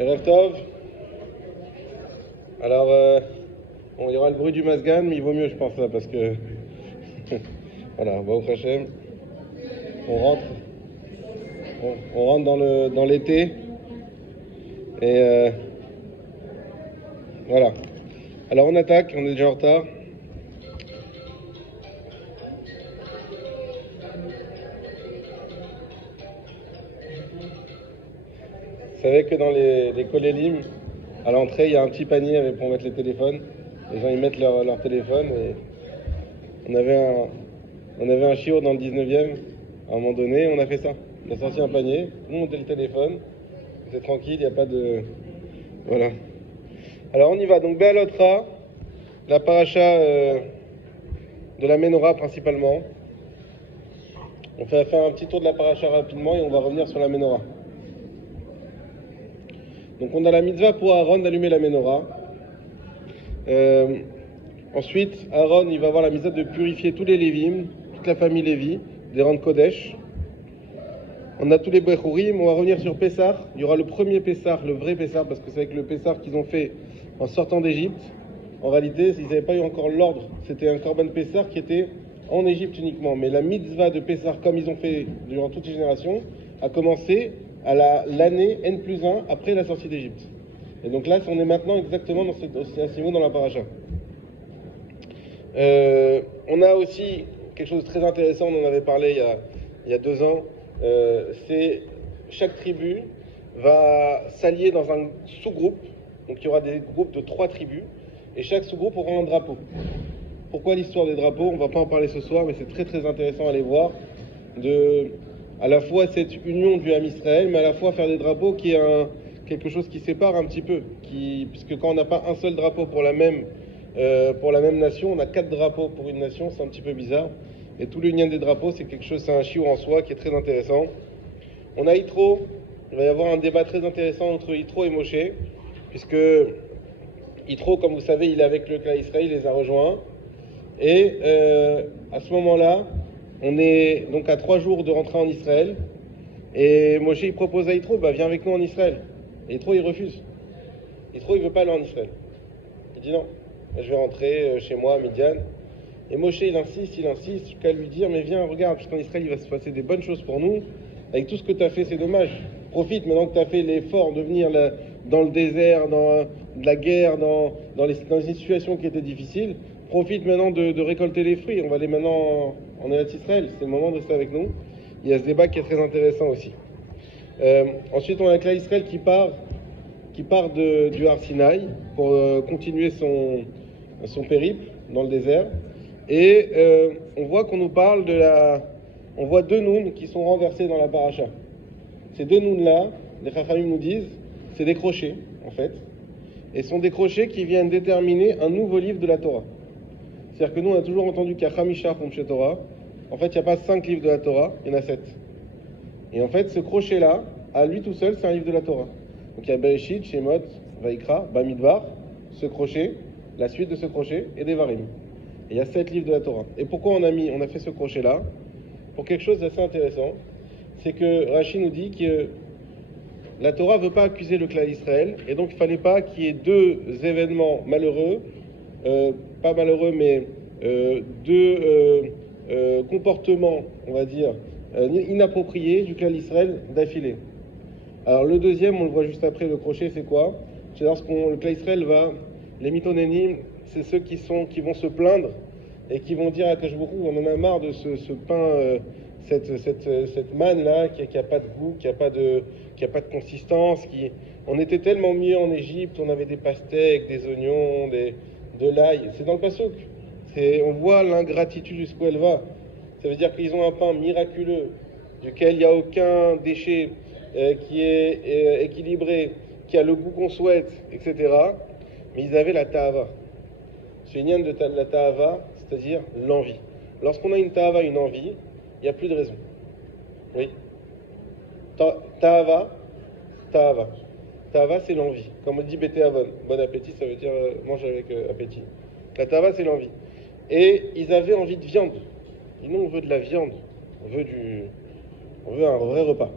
Erev Tov. Alors, il y aura le bruit du Mazgan, mais il vaut mieux, je pense, là, parce que... voilà, Baruch Hashem. On rentre. On rentre dans l'été. Et voilà. Alors, on attaque, on est déjà en retard. Vous savez que dans les kolélim, à l'entrée, il y a un petit panier pour mettre les téléphones. Les gens, ils mettent leur téléphone. Et on avait un shiur dans le 19e. À un moment donné, on a fait ça. On a sorti un panier, on montait le téléphone. C'est tranquille, il n'y a pas de... Voilà. Alors, on y va. Donc, Béalotra, la paracha de la Ménorah principalement. On fait faire un petit tour de la paracha rapidement et on va revenir sur la Ménorah. Donc on a la mitzvah pour Aaron d'allumer la Ménorah. Ensuite, Aaron, il va avoir la mitzvah de purifier tous les Lévim, toute la famille Lévi, des rangs de Kodesh. On a tous les Bechurim, on va revenir sur Pessah. Il y aura le premier Pessah, le vrai Pessah, parce que c'est avec le Pessah qu'ils ont fait en sortant d'Égypte. En réalité, ils n'avaient pas eu encore l'ordre. C'était un Korban Pessah qui était en Égypte uniquement. Mais la mitzvah de Pessah, comme ils ont fait durant toutes les générations, a commencé à l'année N+1 après la sortie d'Égypte. Et donc là, on est maintenant exactement à ce niveau dans la paracha. On a aussi quelque chose de très intéressant, on en avait parlé il y a 2 ans, c'est chaque tribu va s'allier dans un sous-groupe, donc il y aura des groupes de 3 tribus, et chaque sous-groupe aura un drapeau. Pourquoi l'histoire des drapeaux? On ne va pas en parler ce soir, mais c'est très très intéressant à aller voir, à la fois cette union du Ham Israël, mais à la fois faire des drapeaux qui est quelque chose qui sépare un petit peu, puisque quand on n'a pas un seul drapeau pour la même nation, on a 4 drapeaux pour une nation, c'est un petit peu bizarre. Et tout le lien des drapeaux, c'est quelque chose, c'est un chiour en soi qui est très intéressant. On a Yitro, il va y avoir un débat très intéressant entre Yitro et Moshe, puisque Yitro, comme vous savez, il est avec le clan Israël, il les a rejoints. Et à ce moment-là, on est donc à 3 jours de rentrer en Israël. Et Moshe, il propose à Yitro, viens avec nous en Israël. Et Yitro, il refuse. Yitro, il veut pas aller en Israël. Il dit non, je vais rentrer chez moi à Midian. Et Moshe, il insiste, jusqu'à lui dire, mais viens, regarde, puisqu'en Israël, il va se passer des bonnes choses pour nous. Avec tout ce que tu as fait, c'est dommage. Profite maintenant que tu as fait l'effort de venir dans le désert, dans la guerre, dans une situation qui était difficile. Profite maintenant de récolter les fruits. On va aller maintenant en Eretz Israël. C'est le moment de rester avec nous. Il y a ce débat qui est très intéressant aussi. Ensuite, on a le clan Israël qui part du Har Sinaï pour continuer son périple dans le désert. Et on voit qu'on nous parle on voit 2 nouns qui sont renversés dans la paracha. Ces 2 nouns-là, les Chachamim nous disent, c'est des crochets, en fait. Et ce sont des crochets qui viennent déterminer un nouveau livre de la Torah. C'est-à-dire que nous, on a toujours entendu qu'il y a Chamisha Chum chez Torah. En fait, il n'y a pas 5 livres de la Torah, il y en a 7. Et en fait, ce crochet-là, à lui tout seul, c'est un livre de la Torah. Donc il y a Bereshit, Shemot, Vaikra, Bamidbar, ce crochet, la suite de ce crochet, et Devarim. Et il y a 7 livres de la Torah. Et pourquoi on a fait ce crochet-là? Pour quelque chose d'assez intéressant. C'est que Rashi nous dit que la Torah ne veut pas accuser le clan d'Israël, et donc il ne fallait pas qu'il y ait 2 événements malheureux, pas malheureux, mais 2 comportements, on va dire, inappropriés du clan d'Israël d'affilée. Alors le deuxième, on le voit juste après le crochet, c'est quoi? C'est le clan Israël les mitonénim, c'est ceux qui vont se plaindre et qui vont dire à Akash Borou, on en a marre de ce pain, cette manne là qui a pas de goût, qui a pas de consistance. On était tellement mieux en Égypte, on avait des pastèques, des oignons, de l'ail. C'est dans le passouk. On voit l'ingratitude jusqu'où elle va. Ça veut dire qu'ils ont un pain miraculeux, duquel il n'y a aucun déchet, qui est équilibré, qui a le goût qu'on souhaite, etc. Mais ils avaient la ta'ava. C'est une de la ta'ava, c'est-à-dire l'envie. Lorsqu'on a une ta'ava, une envie, il n'y a plus de raison. Oui. Ta'ava. Ta'ava, c'est l'envie. Comme on dit Bété Avon, bon appétit, ça veut dire manger avec appétit. La ta'ava, c'est l'envie. Et ils avaient envie de viande. Ils disent non, on veut de la viande. On veut un vrai repas.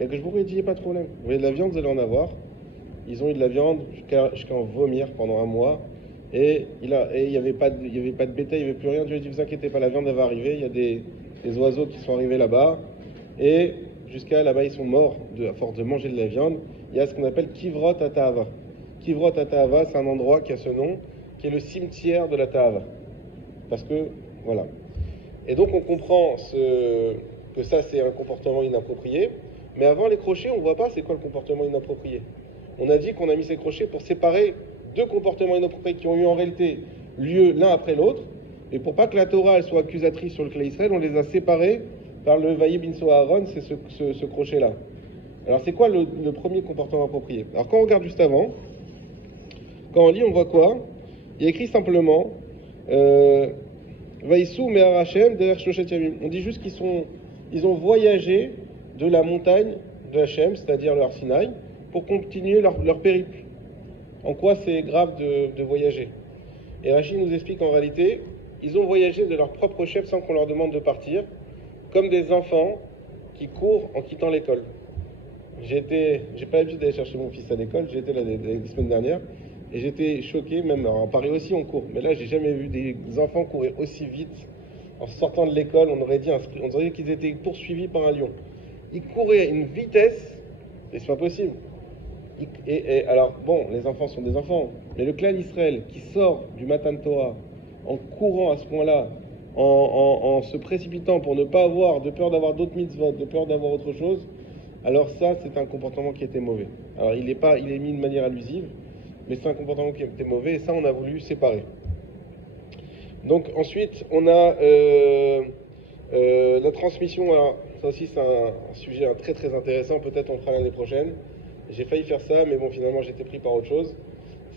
Et que je vous ai dit, il n'y a pas de problème. Vous voulez de la viande, vous allez en avoir. Ils ont eu de la viande jusqu'à en vomir pendant un mois. Et il n'y avait pas de bétail, il n'y avait plus rien. Dieu a dit, vous inquiétez pas, la viande elle va arriver. Il y a des oiseaux qui sont arrivés là-bas. Et jusqu'à là-bas, ils sont morts à force de manger de la viande. Il y a ce qu'on appelle Kivrot Atahava. Kivrot Atahava, c'est un endroit qui a ce nom, qui est le cimetière de la Tahava. Parce que, voilà. Et donc on comprend que ça c'est un comportement inapproprié. Mais avant les crochets, on ne voit pas c'est quoi le comportement inapproprié. On a dit qu'on a mis ces crochets pour séparer deux comportements inappropriés qui ont eu en réalité lieu l'un après l'autre. Et pour pas que la Torah elle soit accusatrice sur le clan Israël, on les a séparés par le Vaïe Binso Aaron, c'est ce crochet-là. Alors c'est quoi le premier comportement approprié? Alors quand on regarde juste avant, quand on lit, on voit quoi? Il y a écrit simplement Vaïsou Me'ar Hashem derrière Shoshet Yamim. On dit juste ils ont voyagé de la montagne de Hashem, c'est-à-dire le Har Sinaï, pour continuer leur périple. En quoi c'est grave de voyager? Et Rachid nous explique qu'en réalité, ils ont voyagé de leur propre chef sans qu'on leur demande de partir, comme des enfants qui courent en quittant l'école. J'ai pas l'habitude d'aller chercher mon fils à l'école, j'y étais la semaine dernière, et j'étais choqué, même en Paris aussi on court, mais là j'ai jamais vu des enfants courir aussi vite. En sortant de l'école, on aurait dit qu'ils étaient poursuivis par un lion. Ils couraient à une vitesse, et c'est pas possible. Alors, bon, les enfants sont des enfants, mais le clan Israël qui sort du Matan Torah en courant à ce point-là, en se précipitant pour ne pas avoir, de peur d'avoir d'autres mitzvot, de peur d'avoir autre chose, alors ça, c'est un comportement qui était mauvais. Alors, il est mis de manière allusive, mais c'est un comportement qui était mauvais, et ça, on a voulu séparer. Donc, ensuite, on a la transmission. Alors, ça aussi, c'est un sujet très très intéressant, peut-être on le fera l'année prochaine. J'ai failli faire ça, mais bon, finalement, j'étais pris par autre chose.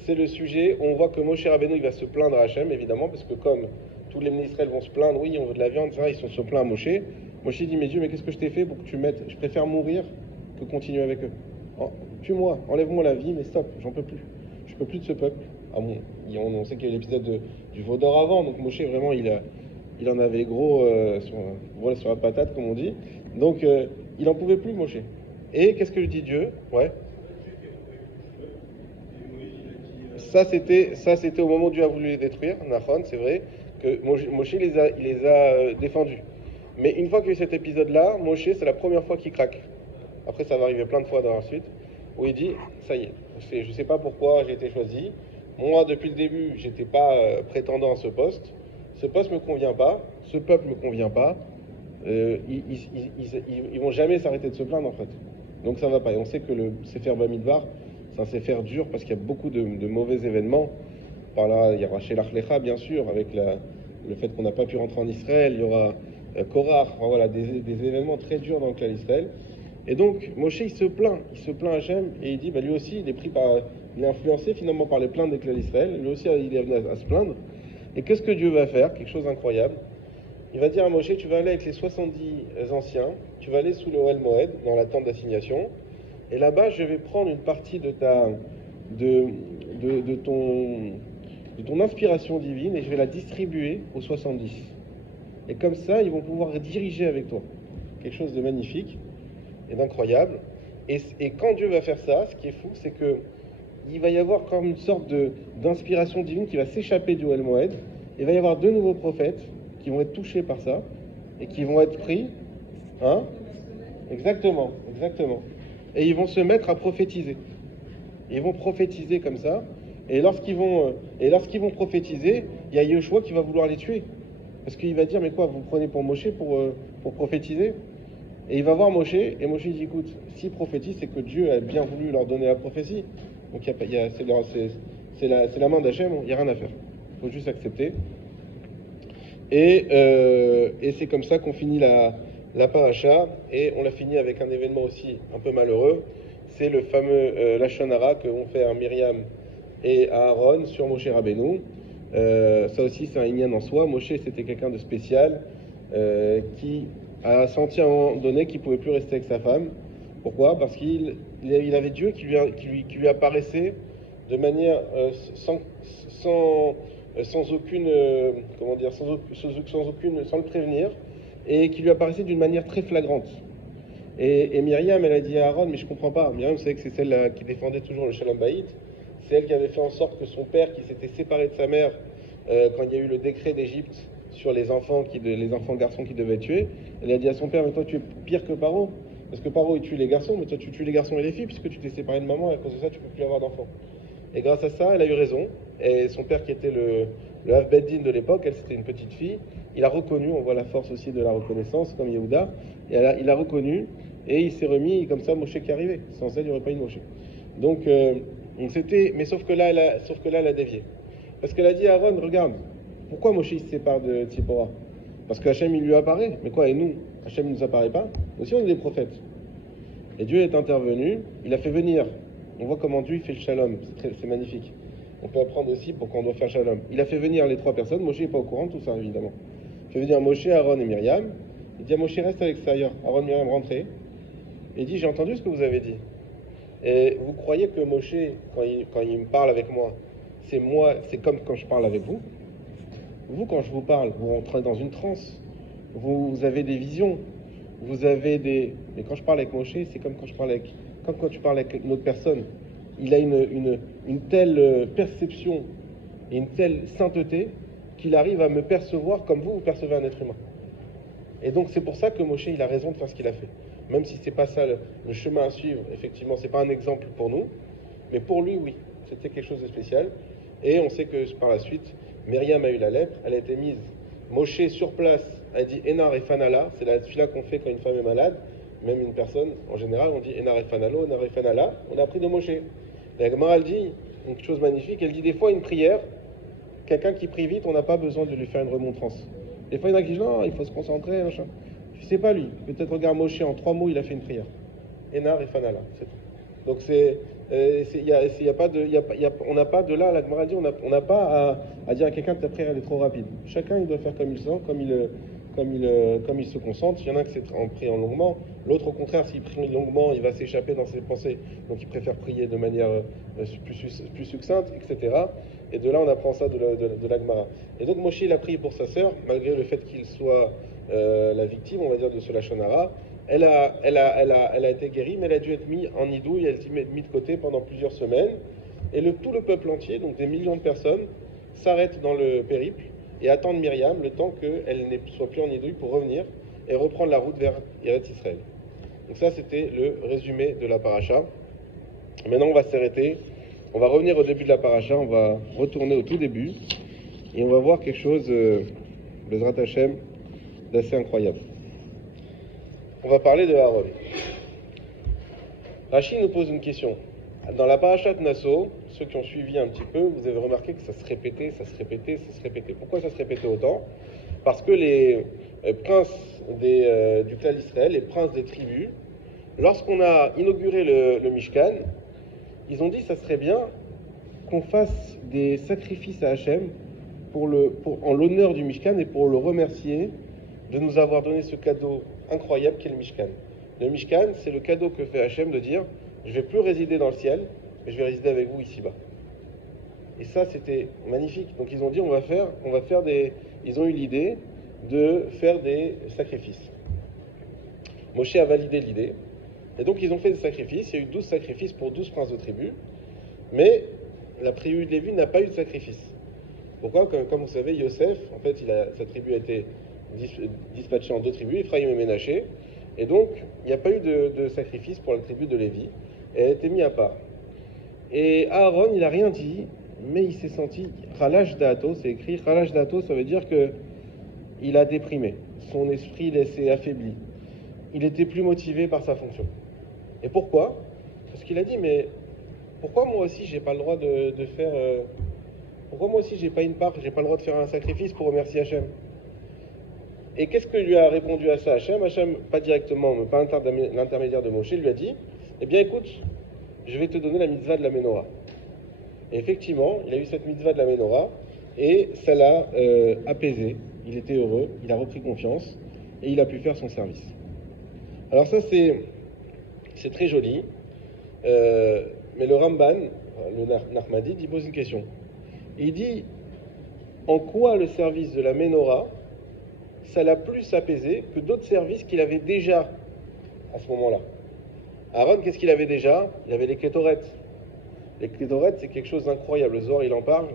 C'est le sujet, on voit que Moshe Rabbeinu, il va se plaindre à Hachem, évidemment, parce que comme tous les Israël vont se plaindre, oui, on veut de la viande, ça, ils se plaignent à Moshe. Moshe dit, mais Dieu, mais qu'est-ce que je t'ai fait pour que tu mettes, je préfère mourir que continuer avec eux. Tue-moi, enlève-moi la vie, mais stop, j'en peux plus. Je peux plus de ce peuple. Ah bon, on sait qu'il y a l'épisode du veau d'or avant, donc Moshe, vraiment, il en avait gros sur la patate, comme on dit. Donc, il en pouvait plus, Moshe. Et qu'est-ce que dit Dieu? Ouais. Ça, c'était au moment où Dieu a voulu les détruire, Nachon, c'est vrai, que Moshe il les a défendus. Mais une fois qu'il y a eu cet épisode-là, Moshe, c'est la première fois qu'il craque. Après, ça va arriver plein de fois dans la suite, où il dit, ça y est, je sais pas pourquoi j'ai été choisi. Moi, depuis le début, j'étais pas prétendant à ce poste. Ce poste me convient pas, ce peuple me convient pas. Ils vont jamais s'arrêter de se plaindre, en fait. Donc ça va pas. Et on sait que le Sefer Bamidbar, c'est un Sefer dur parce qu'il y a beaucoup de mauvais événements. Par là, il y aura Shelach Lecha, bien sûr, avec le fait qu'on n'a pas pu rentrer en Israël. Il y aura Korach, enfin, voilà, des événements très durs dans le clan d'Israël. Et donc, Moshe, il se plaint à Hachem, et il dit, lui aussi, il est influencé finalement par les plaintes des clans d'Israël. Lui aussi, il est venu à se plaindre. Et qu'est-ce que Dieu va faire? Quelque chose d'incroyable. Il va dire à Moshe, tu vas aller avec les 70 anciens, tu vas aller sous le Ohel Moed, dans la tente d'assignation, et là-bas, je vais prendre une partie de ton inspiration divine, et je vais la distribuer aux 70. Et comme ça, ils vont pouvoir diriger avec toi. Quelque chose de magnifique et d'incroyable. Et quand Dieu va faire ça, ce qui est fou, c'est que il va y avoir comme une sorte d'inspiration divine qui va s'échapper du Ohel Moed. Il va y avoir deux nouveaux prophètes qui vont être touchés par ça et qui vont être pris. Hein? Exactement. Et ils vont se mettre à prophétiser. Ils vont prophétiser comme ça. Et lorsqu'ils vont prophétiser, il y a Yoshua qui va vouloir les tuer. Parce qu'il va dire, mais quoi, vous prenez pour Moshe pour prophétiser? Et il va voir Moshe, et Moshe dit, écoute, s'ils prophétisent, c'est que Dieu a bien voulu leur donner la prophétie. Donc c'est la main d'Hachem, il n'y a rien à faire. Il faut juste accepter. Et c'est comme ça qu'on finit la paracha, et on l'a fini avec un événement aussi un peu malheureux. C'est le fameux Lashon Hara que vont faire Myriam et Aaron sur Moshe Rabbeinu. Ça aussi, c'est un inyan en soi. Moshe, c'était quelqu'un de spécial qui a senti à un moment donné qu'il ne pouvait plus rester avec sa femme. Pourquoi? Parce qu'il avait Dieu qui lui apparaissait de manière sans aucune, sans le prévenir, et qui lui apparaissait d'une manière très flagrante. Et Myriam, elle a dit à Aaron, mais je comprends pas. Myriam, vous savez que c'est celle qui défendait toujours le Shalom Bayit. C'est elle qui avait fait en sorte que son père, qui s'était séparé de sa mère quand il y a eu le décret d'Égypte sur les enfants garçons qui devaient tuer, elle a dit à son père, mais toi tu es pire que Paro. Parce que Paro il tue les garçons, mais toi tu tues les garçons et les filles, puisque tu t'es séparé de maman, et à cause de ça tu peux plus avoir d'enfants. Et grâce à ça, elle a eu raison. Et son père, qui était le Hav Beddin de l'époque, elle c'était une petite fille, il a reconnu, on voit la force aussi de la reconnaissance, comme Yehuda, et il a reconnu, et il s'est remis, comme ça, Moshe qui est arrivé. Sans elle, il n'y aurait pas eu de Moshe. Donc c'était, mais sauf que là, elle a dévié. Parce qu'elle a dit à Aaron, regarde, pourquoi Moshe il se sépare de Tzipora? Parce que Hachem il lui apparaît. Mais quoi, et nous, Hachem ne nous apparaît pas? Nous aussi on est des prophètes. Et Dieu est intervenu, il a fait venir. On voit comment Dieu il fait le shalom, c'est magnifique. On peut apprendre aussi pourquoi on doit faire shalom. Il a fait venir les trois personnes, Moshe n'est pas au courant de tout ça évidemment. Il fait venir Moshe, Aaron et Myriam. Il dit à Moshe, reste à l'extérieur. Aaron et Myriam, rentrez. Et il dit, j'ai entendu ce que vous avez dit. Et vous croyez que Moshe, quand il me parle avec moi, c'est comme quand je parle avec vous? Vous, quand je vous parle, vous rentrez dans une transe, vous avez des visions, vous avez des... Mais quand je parle avec Moshe, c'est comme quand tu parles avec une autre personne. Il a une telle perception et une telle sainteté qu'il arrive à me percevoir comme vous percevez un être humain. Et donc c'est pour ça que Moshe, il a raison de faire ce qu'il a fait. Même si c'est pas ça le chemin à suivre, effectivement, c'est pas un exemple pour nous, mais pour lui, oui, c'était quelque chose de spécial. Et on sait que par la suite, Myriam a eu la lèpre, elle a été mise. Moshe sur place a dit Enar et Fanala, c'est la fila qu'on fait quand une femme est malade, même une personne, en général, on dit Enar et Fanalo, Enar et Fanala, on a appris de Moshe. La Gemara, elle dit une chose magnifique, elle dit des fois une prière, quelqu'un qui prie vite, on n'a pas besoin de lui faire une remontrance. Des fois, il y en a qui disent non, il faut se concentrer, machin. Je sais pas lui, peut-être regarde Moshe, en 3 mots, il a fait une prière. Enar et Fanala, c'est tout. Donc on n'a pas de là, la Gemara dit, on n'a pas à dire à quelqu'un que ta prière elle est trop rapide. Chacun il doit faire comme il sent, comme il se concentre. Il y en a qui c'est en priant longuement, l'autre au contraire s'il prie longuement il va s'échapper dans ses pensées, donc il préfère prier de manière plus succincte, etc. Et de là on apprend ça de la Gemara. Et donc Moshe il a prié pour sa sœur, malgré le fait qu'il soit la victime, on va dire, de ce Lachon Hara. Elle a été guérie, mais elle a dû être mise en nidouille, elle a été mise de côté pendant plusieurs semaines. Et tout le peuple entier, donc des millions de personnes, s'arrête dans le périple et attendent Myriam le temps qu'elle ne soit plus en nidouille pour revenir et reprendre la route vers Eretz Israël. Donc ça, c'était le résumé de la paracha. Maintenant, on va s'arrêter. On va revenir au début de la paracha, on va retourner au tout début et on va voir quelque chose, Bezrat Hashem, d'assez incroyable. On va parler de Aaron. Rashi nous pose une question. Dans la parashat Nasso, ceux qui ont suivi un petit peu, vous avez remarqué que ça se répétait. Pourquoi ça se répétait autant? Parce que les princes du clan d'Israël, les princes des tribus, lorsqu'on a inauguré le Mishkan, ils ont dit ça serait bien qu'on fasse des sacrifices à Hachem en l'honneur du Mishkan et pour le remercier de nous avoir donné ce cadeau incroyable qu'est le Mishkan. Le Mishkan, c'est le cadeau que fait Hachem de dire je ne vais plus résider dans le ciel, mais je vais résider avec vous ici-bas. Et ça, c'était magnifique. Donc ils ont dit ils ont eu l'idée de faire des sacrifices. Moshe a validé l'idée. Et donc ils ont fait des sacrifices. Il y a eu 12 sacrifices pour 12 princes de tribu. Mais la tribu de Lévi n'a pas eu de sacrifice. Pourquoi? Comme vous savez, Yosef, en fait, sa tribu a été dispatchée en 2 tribus, Ephraïm et Ménaché. Et donc, il n'y a pas eu de sacrifice pour la tribu de Lévi. Elle a été mise à part. Et Aaron, il n'a rien dit, mais il s'est senti Khalash Da'ato, c'est écrit Khalash Da'ato, ça veut dire qu'il a déprimé. Son esprit s'est affaibli. Il était plus motivé par sa fonction. Et pourquoi? Parce qu'il a dit, mais pourquoi moi aussi j'ai pas le droit de faire... pourquoi moi aussi j'ai pas une part, j'ai pas le droit de faire un sacrifice pour remercier Hachem? Et qu'est-ce que lui a répondu à ça Hachem? Hachem, pas directement, mais par l'intermédiaire de Moshe, lui a dit, eh bien écoute, je vais te donner la mitzvah de la Ménorah. Et effectivement, il a eu cette mitzvah de la Ménorah, et ça l'a apaisé. Il était heureux, il a repris confiance, et il a pu faire son service. Alors ça, c'est très joli, mais le Ramban, le Nachmadi, il pose une question. Il dit, en quoi le service de la Ménorah ça l'a plus apaisé que d'autres services qu'il avait déjà à ce moment-là. Aaron, qu'est-ce qu'il avait déjà? Il avait les kétorets. Les kétorets, c'est quelque chose d'incroyable. Le Zohar, il en parle.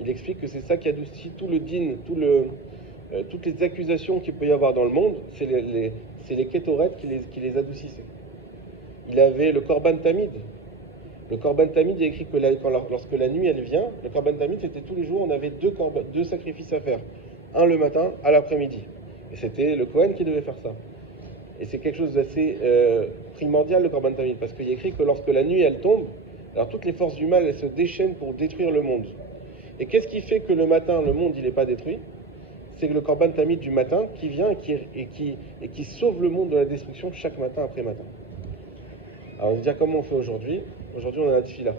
Il explique que c'est ça qui adoucit tout le din, toutes les accusations qu'il peut y avoir dans le monde. C'est les kétorets qui les adoucissaient. Il avait le korban tamid. Le korban tamid, il est écrit que lorsque la nuit elle vient, le korban tamid, c'était tous les jours, on avait deux sacrifices à faire. Un le matin, à l'après-midi. Et c'était le Kohen qui devait faire ça. Et c'est quelque chose d'assez primordial, le korban tamid, parce qu'il est écrit que lorsque la nuit elle tombe, alors toutes les forces du mal, elles se déchaînent pour détruire le monde. Et qu'est-ce qui fait que le matin, le monde, il n'est pas détruit? C'est le korban tamid du matin qui vient et qui sauve le monde de la destruction chaque matin après matin. Alors on va dire comment on fait aujourd'hui. Aujourd'hui, on a la tfila.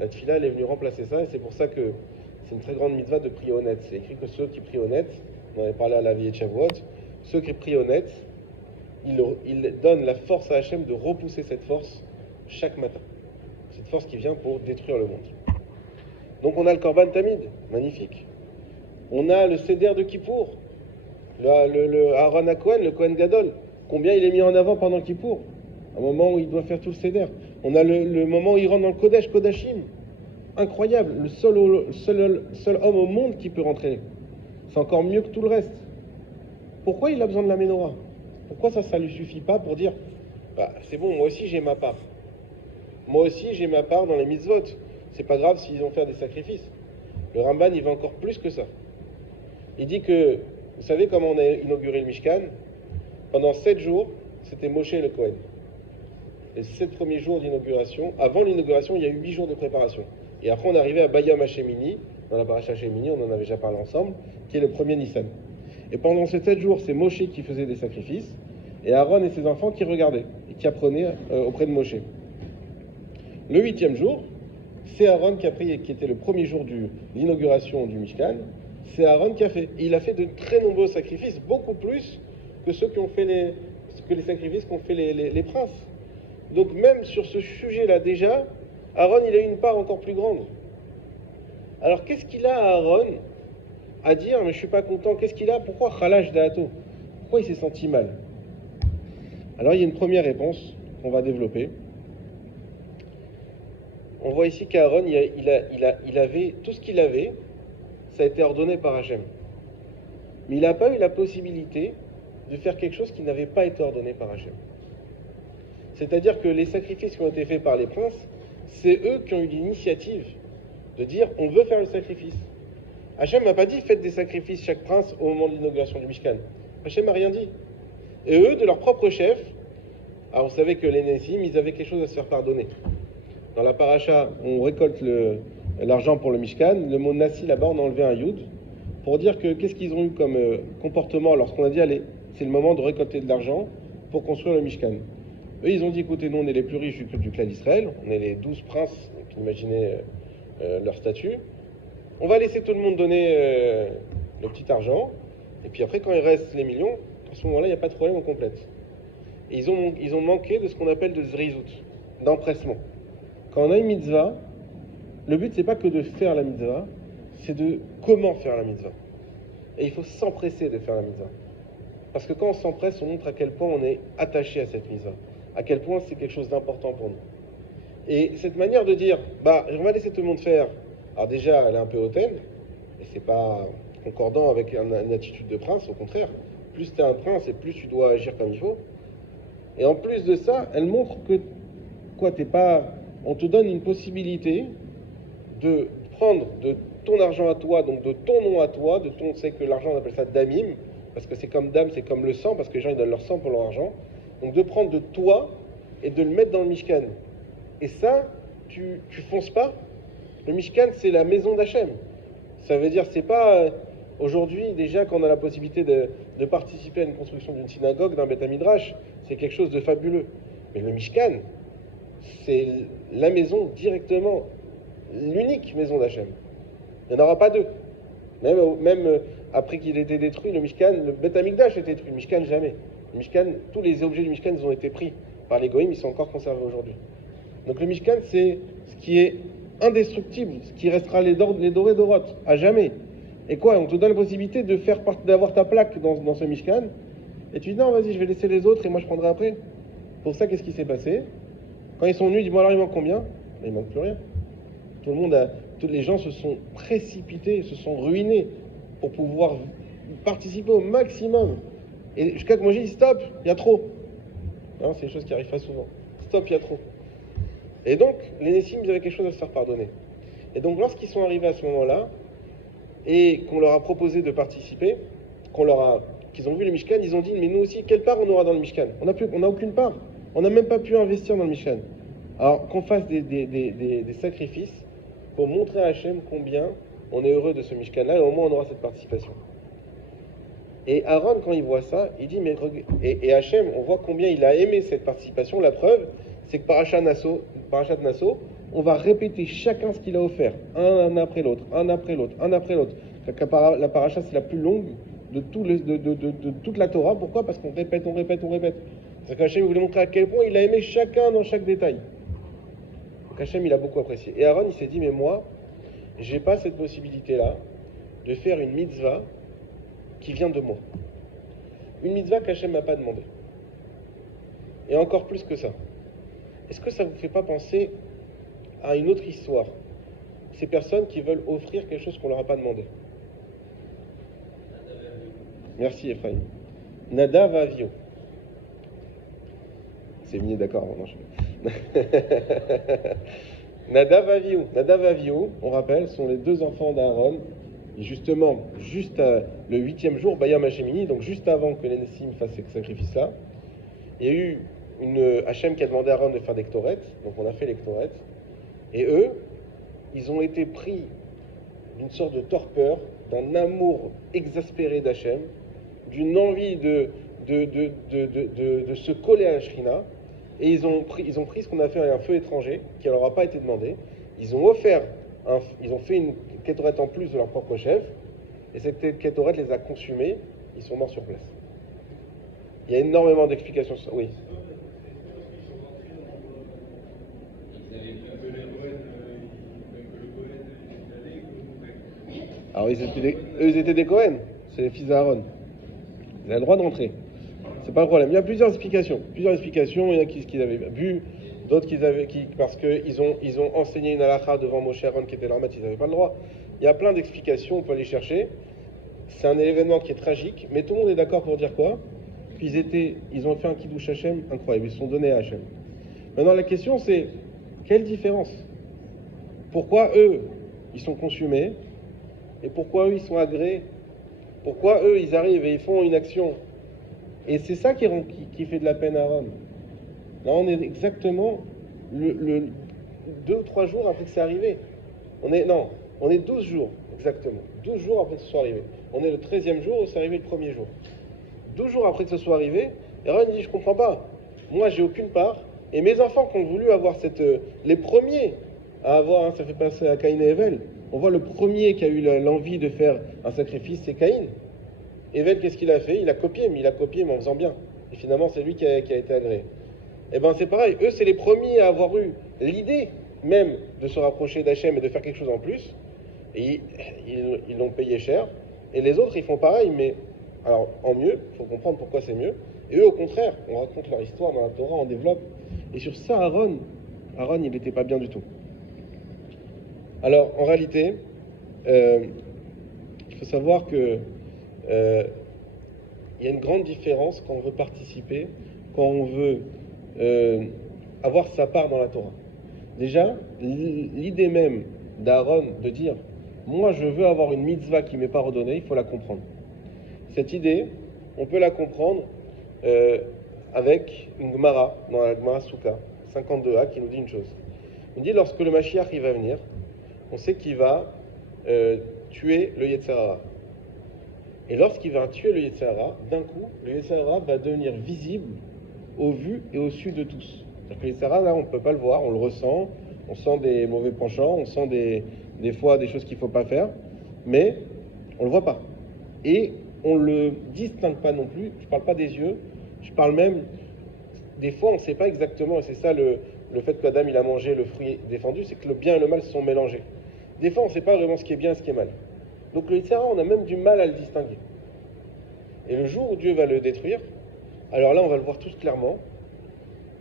La tfila, elle est venue remplacer ça, et c'est pour ça que c'est une très grande mitzvah de prier honnête. C'est écrit que ceux qui prient honnête, on avait parlé à la vie de Shavuot, ceux qui prient honnête, ils donnent la force à Hachem de repousser cette force chaque matin. Cette force qui vient pour détruire le monde. Donc on a le korban tamid, magnifique. On a le seder de Kippour, le Aaron HaKohen, le Kohen Gadol. Combien il est mis en avant pendant Kippour? Un moment où il doit faire tout le seder. On a le moment où il rentre dans le Kodesh, Kodashim. Incroyable, le seul homme au monde qui peut rentrer. C'est encore mieux que tout le reste. Pourquoi il a besoin de la menorah? Pourquoi ça lui suffit pas pour dire c'est bon, moi aussi j'ai ma part. Moi aussi j'ai ma part dans les mitzvot. C'est pas grave s'ils vont faire des sacrifices. Le Ramban, il va encore plus que ça. Il dit que, vous savez comment on a inauguré le Mishkan? Pendant 7 jours, c'était Moshe le Kohen. Les 7 premiers jours d'inauguration, avant l'inauguration, il y a eu 8 jours de préparation. Et après, on est arrivé à Bayam Hashemini, dans la paracha Hashemini, on en avait déjà parlé ensemble, qui est le premier Nissan. Et pendant ces 7 jours, c'est Moshe qui faisait des sacrifices, et Aaron et ses enfants qui regardaient, et qui apprenaient auprès de Moshe. Le 8e jour, c'est Aaron qui a pris, qui était le premier jour de l'inauguration du Mishkan, c'est Aaron qui a fait. Et il a fait de très nombreux sacrifices, beaucoup plus que ceux les sacrifices qu'ont fait les princes. Donc même sur ce sujet-là déjà, Aaron, il a eu une part encore plus grande. Alors qu'est-ce qu'il a à Aaron à dire, mais je suis pas content, qu'est-ce qu'il a? Pourquoi Khalash Da'ato? Pourquoi il s'est senti mal? Alors il y a une première réponse qu'on va développer. On voit ici qu'Aaron, il avait tout ce qu'il avait, ça a été ordonné par Hachem. Mais il n'a pas eu la possibilité de faire quelque chose qui n'avait pas été ordonné par Hachem. C'est-à-dire que les sacrifices qui ont été faits par les princes, c'est eux qui ont eu l'initiative de dire on veut faire le sacrifice. Hachem n'a pas dit faites des sacrifices chaque prince au moment de l'inauguration du Mishkan. Hachem n'a rien dit. Et eux, de leur propre chef, alors vous savez que les Nessim, ils avaient quelque chose à se faire pardonner. Dans la paracha, on récolte l'argent pour le Mishkan. Le mot Nassi, là-bas, on a enlevé un Yud pour dire que qu'est-ce qu'ils ont eu comme comportement lorsqu'on a dit allez, c'est le moment de récolter de l'argent pour construire le Mishkan. Eux, ils ont dit écoutez, nous, on est les plus riches du clan d'Israël, on est les 12 princes, donc imaginez leur statut. On va laisser tout le monde donner le petit argent, et puis après, quand il reste les millions, à ce moment-là, il n'y a pas de problème, on complète. Et ils ont manqué de ce qu'on appelle de zrizout, d'empressement. Quand on a une mitzvah, le but, c'est pas que de faire la mitzvah, c'est de comment faire la mitzvah. Et il faut s'empresser de faire la mitzvah. Parce que quand on s'empresse, on montre à quel point on est attaché à cette mitzvah, à quel point c'est quelque chose d'important pour nous. Et cette manière de dire, on va laisser tout le monde faire, alors déjà, elle est un peu hautaine, et c'est pas concordant avec une attitude de prince, au contraire. Plus tu es un prince, et plus tu dois agir comme il faut. Et en plus de ça, elle montre que, on te donne une possibilité de prendre de ton argent à toi, donc de ton nom à toi, c'est que l'argent, on appelle ça damim, parce que c'est comme dame, c'est comme le sang, parce que les gens, ils donnent leur sang pour leur argent. Donc de prendre de toi et de le mettre dans le Mishkan. Et ça, tu fonces pas. Le Mishkan, c'est la maison d'Hachem. Ça veut dire, c'est pas... aujourd'hui, déjà, quand on a la possibilité de participer à une construction d'une synagogue, d'un Beth Midrash, c'est quelque chose de fabuleux. Mais le Mishkan, c'est la maison directement, l'unique maison d'Hachem. Il n'y en aura pas deux. Même après qu'il ait été détruit, le Mishkan, le Beth Amikdash a été détruit, le Mishkan jamais. Le Mishkan, tous les objets du Mishkan, ils ont été pris par les Goïms, ils sont encore conservés aujourd'hui. Donc le Mishkan, c'est ce qui est indestructible, ce qui restera les dorés d'Oroth, à jamais. Et quoi, on te donne la possibilité d'avoir ta plaque dans ce Mishkan, et tu dis non, vas-y, je vais laisser les autres et moi je prendrai après. Pour ça, qu'est-ce qui s'est passé? Quand ils sont venus, ils disent, bon alors il manque combien? Ben, il manque plus rien. Tous les gens se sont précipités, se sont ruinés pour pouvoir participer au maximum. Et jusqu'à que moi j'ai dit, stop, il y a trop. Non, c'est des choses qui arrivent pas souvent. Stop, il y a trop. Et donc, les Nessim, ils avaient quelque chose à se faire pardonner. Et donc, lorsqu'ils sont arrivés à ce moment-là, et qu'on leur a proposé de participer, qu'ils ont vu le Mishkan, ils ont dit, mais nous aussi, quelle part on aura dans le Mishkan? On n'a aucune part. On n'a même pas pu investir dans le Mishkan. Alors, qu'on fasse des sacrifices pour montrer à Hachem combien on est heureux de ce Mishkan-là, et au moins on aura cette participation. Et Aaron, quand il voit ça, il dit, mais et Hachem, on voit combien il a aimé cette participation. La preuve, c'est que Parashat Nassau, on va répéter chacun ce qu'il a offert, un après l'autre, un après l'autre, un après l'autre. La paracha, c'est la plus longue de toute la Torah. Pourquoi? Parce qu'on répète, on répète, on répète. C'est qu'Hachem voulait montrer à quel point il a aimé chacun dans chaque détail. Donc Hachem, il a beaucoup apprécié. Et Aaron, il s'est dit, mais moi, j'ai pas cette possibilité-là de faire une mitzvah qui vient de moi. Une mitzvah qu'Hachem m'a pas demandé. Et encore plus que ça. Est-ce que ça vous fait pas penser à une autre histoire? Ces personnes qui veulent offrir quelque chose qu'on leur a pas demandé. Merci Ephraim. Nadav Avio. C'est mieux, d'accord. Nadav Avio, on rappelle, sont les deux enfants d'Aaron. Et justement, juste le 8e jour, Bayam Hashemini, donc juste avant que les Nessim fassent ce sacrifice-là, il y a eu une Hachem qui a demandé à Aaron de faire des ktorettes, donc on a fait les ktorettes, et eux, ils ont été pris d'une sorte de torpeur, d'un amour exaspéré d'Hachem, d'une envie de se coller à la Shrina, et ils ont pris ce qu'on a fait un feu étranger, qui ne leur a pas été demandé, ils ont fait une kétorette en plus de leur propre chef, et cette kétorette les a consumés, ils sont morts sur place. Il y a énormément d'explications sur ça. Oui. Alors eux ils étaient des Cohen, c'est les fils d'Aaron. Ils avaient le droit de rentrer. C'est pas le problème. Il y a plusieurs explications. Il y en a qui avaient vu, d'autres parce qu'ils ont enseigné une halakha devant Moshe Aaron qui était leur maître, ils n'avaient pas le droit. Il y a plein d'explications, on peut aller chercher. C'est un événement qui est tragique, mais tout le monde est d'accord pour dire quoi? Ils ont fait un kiddush Hashem incroyable, ils se sont donnés à Hashem. Maintenant la question c'est, quelle différence? Pourquoi eux, ils sont consumés, et pourquoi eux, ils sont agréés? Pourquoi eux, ils arrivent et ils font une action? Et c'est ça qui fait de la peine à Aaron. Là, on est exactement le 2 ou 3 jours après que c'est arrivé. On est 12 jours, exactement. 12 jours après que ce soit arrivé. On est le 13e jour où c'est arrivé le 1er jour. 12 jours après que ce soit arrivé, Aaron dit, je comprends pas. Moi, j'ai aucune part. Et mes enfants qui ont voulu avoir les premiers à avoir, ça fait passer à Caïn et Evel. On voit le premier qui a eu l'envie de faire un sacrifice, c'est Caïn. Evel, qu'est-ce qu'il a fait? Il a copié, mais en faisant bien. Et finalement, c'est lui qui a été agréé. Et bien, c'est pareil. Eux, c'est les premiers à avoir eu l'idée même de se rapprocher d'Hachem et de faire quelque chose en plus. Et ils l'ont payé cher. Et les autres, ils font pareil, mais alors en mieux. Il faut comprendre pourquoi c'est mieux. Et eux, au contraire, on raconte leur histoire dans la Torah, on développe. Et sur ça, Aaron, il n'était pas bien du tout. Alors, en réalité, il faut savoir que il y a une grande différence quand on veut participer, quand on veut avoir sa part dans la Torah. Déjà, l'idée même d'Aaron de dire « Moi, je veux avoir une mitzvah qui ne m'est pas redonnée », il faut la comprendre. Cette idée, on peut la comprendre avec une Gemara, dans la Gemara Souka, 52a, qui nous dit une chose. Il dit, lorsque le Mashiach il va venir, on sait qu'il va tuer le Yetzer Hara. Et lorsqu'il va tuer le Yetzer Hara, d'un coup, le Yetzer Hara va devenir visible au vu et au su de tous. C'est-à-dire que le Yetzer Hara, là, on ne peut pas le voir, on le ressent, on sent des mauvais penchants, on sent des fois des choses qu'il ne faut pas faire, mais on ne le voit pas. Et on ne le distingue pas non plus, je ne parle pas des yeux, je parle même, des fois on ne sait pas exactement, et c'est ça le fait qu'Adam il a mangé le fruit défendu, c'est que le bien et le mal se sont mélangés. Des fois on ne sait pas vraiment ce qui est bien et ce qui est mal. Donc le Yetzer Hara, on a même du mal à le distinguer. Et le jour où Dieu va le détruire, alors là on va le voir tous clairement,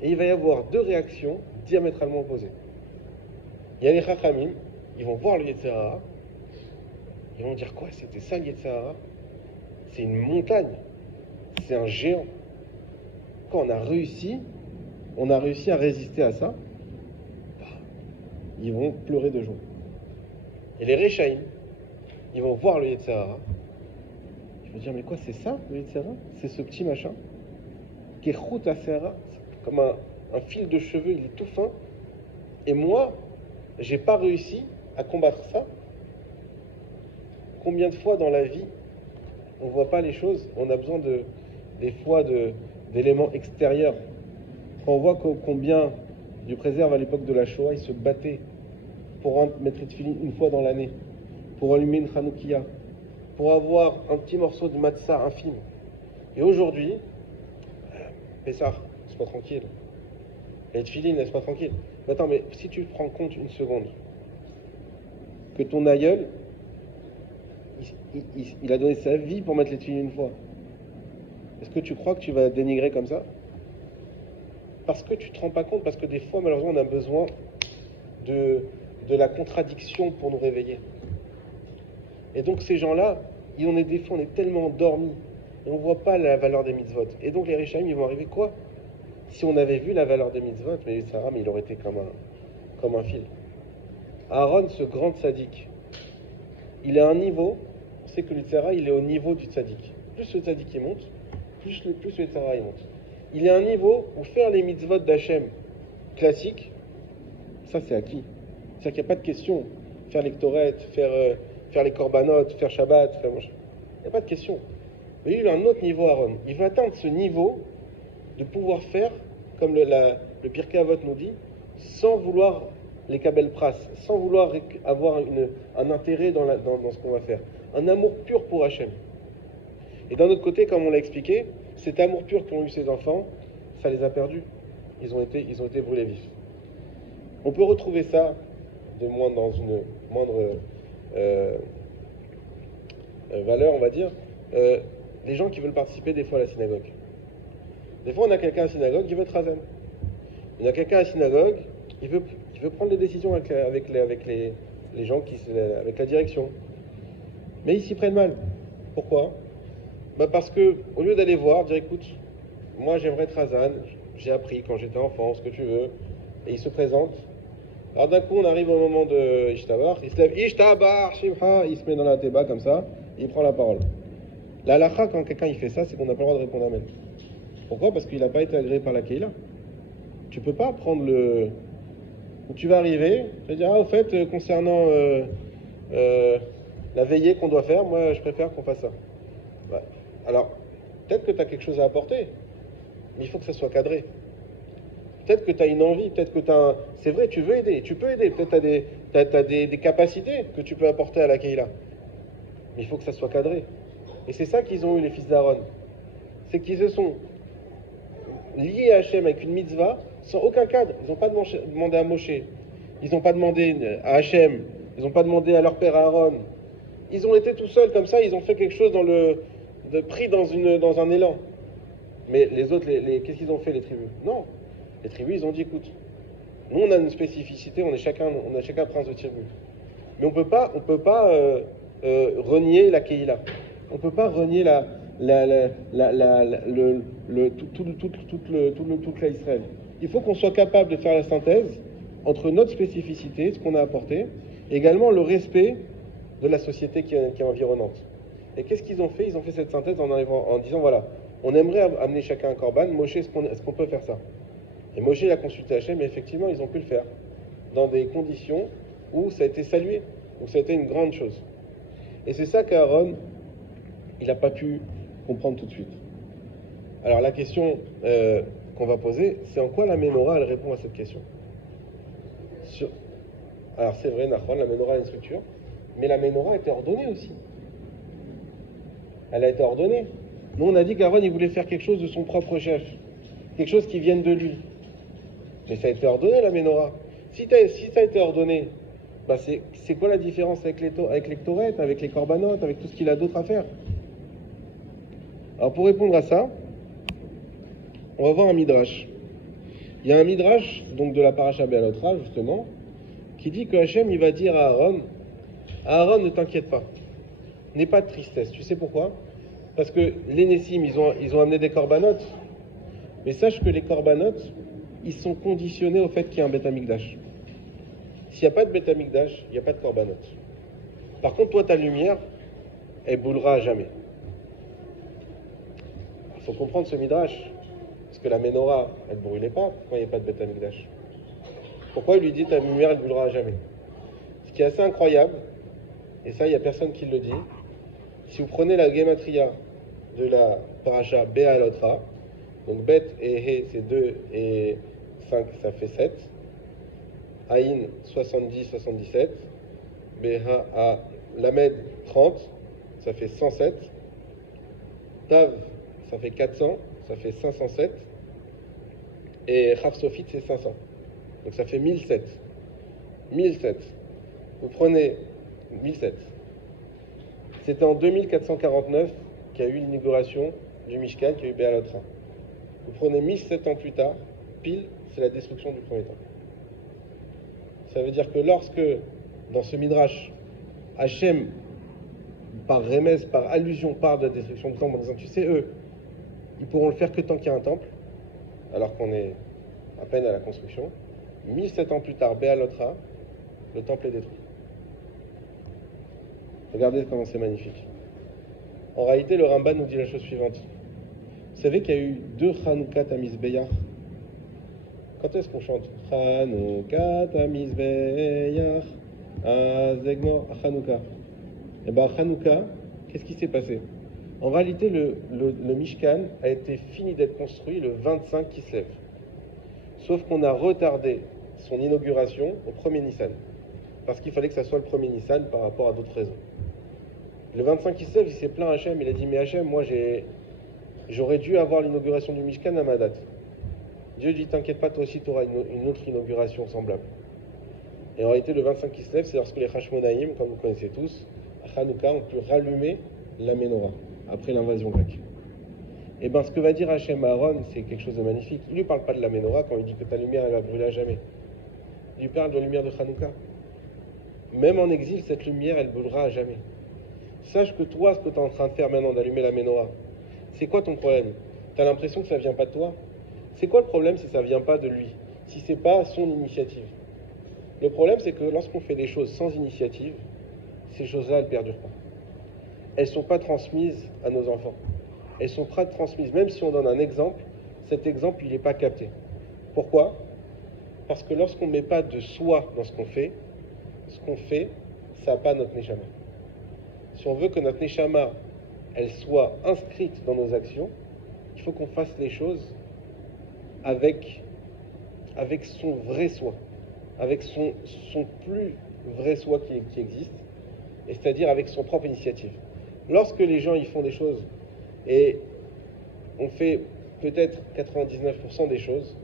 Et il va y avoir deux réactions diamétralement opposées. Il y a les Chachamim, ils vont voir le Yetzer Hara, ils vont dire quoi? C'était ça le Yetzer Hara? C'est une montagne, c'est un géant. Quand on a réussi à résister à ça, ils vont pleurer de joie. Et les Rechaïm, ils vont voir le Yetzer Hara, ils vont dire mais quoi, c'est ça le Yetzer Hara? C'est ce petit machin qui est route à Sahara, comme un fil de cheveux, il est tout fin. Et moi, j'ai pas réussi à combattre ça. Combien de fois dans la vie, on voit pas les choses, on a besoin des fois d'éléments extérieurs. Quand on voit combien du préserve à l'époque de la Shoah, ils se battaient pour mettre les tefilines une fois dans l'année, pour allumer une Hanoukia, pour avoir un petit morceau de matzah infime. Et aujourd'hui, Pessah, laisse-moi tranquille. Les tefilines, laisse-moi tranquille. Mais attends, mais si tu prends compte une seconde, que ton aïeul, il a donné sa vie pour mettre les tefilines une fois, est-ce que tu crois que tu vas dénigrer comme ça? Parce que tu ne te rends pas compte, parce que des fois, malheureusement, on a besoin de la contradiction pour nous réveiller. Et donc ces gens-là, des fois, on est tellement endormis, et on ne voit pas la valeur des mitzvot. Et donc les Rechaïm, ils vont arriver quoi? Si on avait vu la valeur des mitzvot, mais Sarah, il aurait été comme un fil. Aaron, ce grand tzaddik, il est à un niveau, on sait que le tzara, il est au niveau du tzaddik. Plus le tzaddik il monte, plus le tzara il monte. Il est à un niveau où faire les mitzvot d'Hachem classiques, ça c'est acquis. C'est-à-dire qu'il n'y a pas de question. Faire les ktorettes, faire les korbanot, faire Shabbat, il n'y a pas de question. Mais il a un autre niveau, Aaron. Il va atteindre ce niveau de pouvoir faire, comme le Pirkei Avot nous dit, sans vouloir les Kabel Pras, sans vouloir avoir un intérêt dans ce qu'on va faire. Un amour pur pour Hachem. Et d'un autre côté, comme on l'a expliqué, cet amour pur qu'ont eu ces enfants, ça les a perdus. Ils ont été brûlés vifs. On peut retrouver ça dans une moindre valeur, on va dire. Les gens qui veulent participer des fois à la synagogue. Des fois, on a quelqu'un à la synagogue qui veut être razen. On a quelqu'un à la synagogue, il veut prendre les décisions avec les gens, avec la direction. Mais ils s'y prennent mal. Pourquoi? Parce que au lieu d'aller voir, dire écoute, moi j'aimerais être razen, j'ai appris quand j'étais enfant, ce que tu veux, et il se présente. Alors d'un coup, on arrive au moment de Ishtabar, il se lève, Ishtabar, Shimha, il se met dans la théba comme ça, et il prend la parole. La halakha, quand quelqu'un il fait ça, c'est qu'on n'a pas le droit de répondre amen. Pourquoi? Parce qu'il n'a pas été agréé par la Keïla. Tu peux pas prendre Donc, tu vas arriver, tu vas dire, au fait, concernant la veillée qu'on doit faire, moi je préfère qu'on fasse ça. Ouais. Alors, peut-être que tu as quelque chose à apporter, mais il faut que ça soit cadré. Peut-être que tu as une envie, peut-être que tu as C'est vrai, tu veux aider, tu peux aider, peut-être tu as des capacités que tu peux apporter à la Keïla. Mais il faut que ça soit cadré. Et c'est ça qu'ils ont eu, les fils d'Aaron. C'est qu'ils se sont liés à Hachem avec une mitzvah sans aucun cadre. Ils n'ont pas demandé à Moshe, ils n'ont pas demandé à Hachem, ils n'ont pas demandé à leur père Aaron. Ils ont été tout seuls comme ça, ils ont fait quelque chose pris dans un élan. Mais les autres, qu'est-ce qu'ils ont fait, les tribus? Non. Les tribus, ils ont dit, écoute, nous on a une spécificité, on a chacun prince de tribu. Mais on peut pas renier la Keïla. On peut pas renier toute la Israël. Il faut qu'on soit capable de faire la synthèse entre notre spécificité, ce qu'on a apporté, et également le respect de la société qui est environnante. Et qu'est-ce qu'ils ont fait? Ils ont fait cette synthèse en disant, voilà, on aimerait amener chacun un korban. Moshe, est-ce qu'on peut faire ça? Et Moshe a consulté Hachem, et effectivement, ils ont pu le faire, dans des conditions où ça a été salué, où ça a été une grande chose. Et c'est ça qu'Aaron, il n'a pas pu comprendre tout de suite. Alors la question qu'on va poser, c'est en quoi la Ménorah, elle répond à cette question. Alors c'est vrai, Nachon, la Ménorah a une structure, mais la Ménorah a été ordonnée aussi. Elle a été ordonnée. Nous, on a dit qu'Aaron, il voulait faire quelque chose de son propre chef, quelque chose qui vienne de lui. Mais ça a été ordonné, la Ménorah. Si ça a été ordonné, c'est quoi la différence avec les ktorettes, avec les corbanotes, avec tout ce qu'il a d'autre à faire? Alors pour répondre à ça, on va voir un midrash. Il y a un midrash, donc de la paracha Béalotra, justement, qui dit que Hachem, il va dire à Aaron, ne t'inquiète pas, n'aie pas de tristesse. Tu sais pourquoi? Parce que les Nessim, ils ont amené des corbanotes, mais sache que les corbanotes, ils sont conditionnés au fait qu'il y a un Beth Amikdash. S'il n'y a pas de Beth Amikdash, il n'y a pas de corbanotes. Par contre, toi, ta lumière, elle boulera à jamais. Il faut comprendre ce midrash, parce que la menorah, elle ne brûlait pas quand il n'y a pas de Beth Amikdash. Pourquoi il lui dit ta lumière, elle brûlera à jamais? Ce qui est assez incroyable, et ça, il n'y a personne qui le dit, si vous prenez la gematria de la paracha Béalotra, donc Bet et He, c'est 2 et 5, ça fait 7. Aïn, 70, 77. Beha, A, Lamed, 30, ça fait 107. Tav, ça fait 400, ça fait 507. Et Chav Sofit, c'est 500. Donc ça fait 1007. 1007. Vous prenez 1007. C'était en 2449 qu'il y a eu l'inauguration du Mishkan, qu'il y a eu Béalotra. Vous prenez 1007 ans plus tard, pile, c'est la destruction du premier temple. Ça veut dire que lorsque, dans ce Midrash, Hachem, par remez, par allusion, parle de la destruction du temple en disant, tu sais, eux, ils pourront le faire que tant qu'il y a un temple, alors qu'on est à peine à la construction. 1007 ans plus tard, Béalotra, le temple est détruit. Regardez comment c'est magnifique. En réalité, le Ramban nous dit la chose suivante. Vous savez qu'il y a eu 2 Chanukah Tamiz Beyach. Quand est-ce qu'on chante Chanukah Tamiz Beyach Azegmor Chanukah? Et bien, Chanukah, qu'est-ce qui s'est passé? En réalité, le Mishkan a été fini d'être construit le 25 Kislev. Sauf qu'on a retardé son inauguration au 1er Nissan. Parce qu'il fallait que ça soit le 1er Nissan par rapport à d'autres raisons. Le 25 Kislev, il s'est plaint à Hachem. Il a dit, mais Hachem, moi j'aurais dû avoir l'inauguration du Mishkan à ma date. Dieu dit, t'inquiète pas, toi aussi tu auras une autre inauguration semblable. Et en réalité, le 25 Kislev, c'est lorsque les Hashmonaïm, comme vous connaissez tous, à Hanouka, ont pu rallumer la menorah, après l'invasion grecque. Et bien, ce que va dire Hachem à Aaron, c'est quelque chose de magnifique. Il ne lui parle pas de la menorah quand il dit que ta lumière, elle va brûler à jamais. Il lui parle de la lumière de Hanouka. Même en exil, cette lumière, elle brûlera à jamais. Sache que toi, ce que tu es en train de faire maintenant, d'allumer la menorah, c'est quoi ton problème? Tu as l'impression que ça ne vient pas de toi? C'est quoi le problème si ça ne vient pas de lui? Si ce n'est pas son initiative? Le problème, c'est que lorsqu'on fait des choses sans initiative, ces choses-là, elles ne perdurent pas. Elles ne sont pas transmises à nos enfants. Elles ne sont pas transmises. Même si on donne un exemple, cet exemple, il n'est pas capté. Pourquoi? Parce que lorsqu'on ne met pas de soi dans ce qu'on fait, ça n'a pas notre neshama. Si on veut que notre neshama, elle soit inscrite dans nos actions, il faut qu'on fasse les choses avec son vrai soi, avec son plus vrai soi qui existe, et c'est-à-dire avec son propre initiative. Lorsque les gens ils font des choses, et on fait peut-être 99% des choses,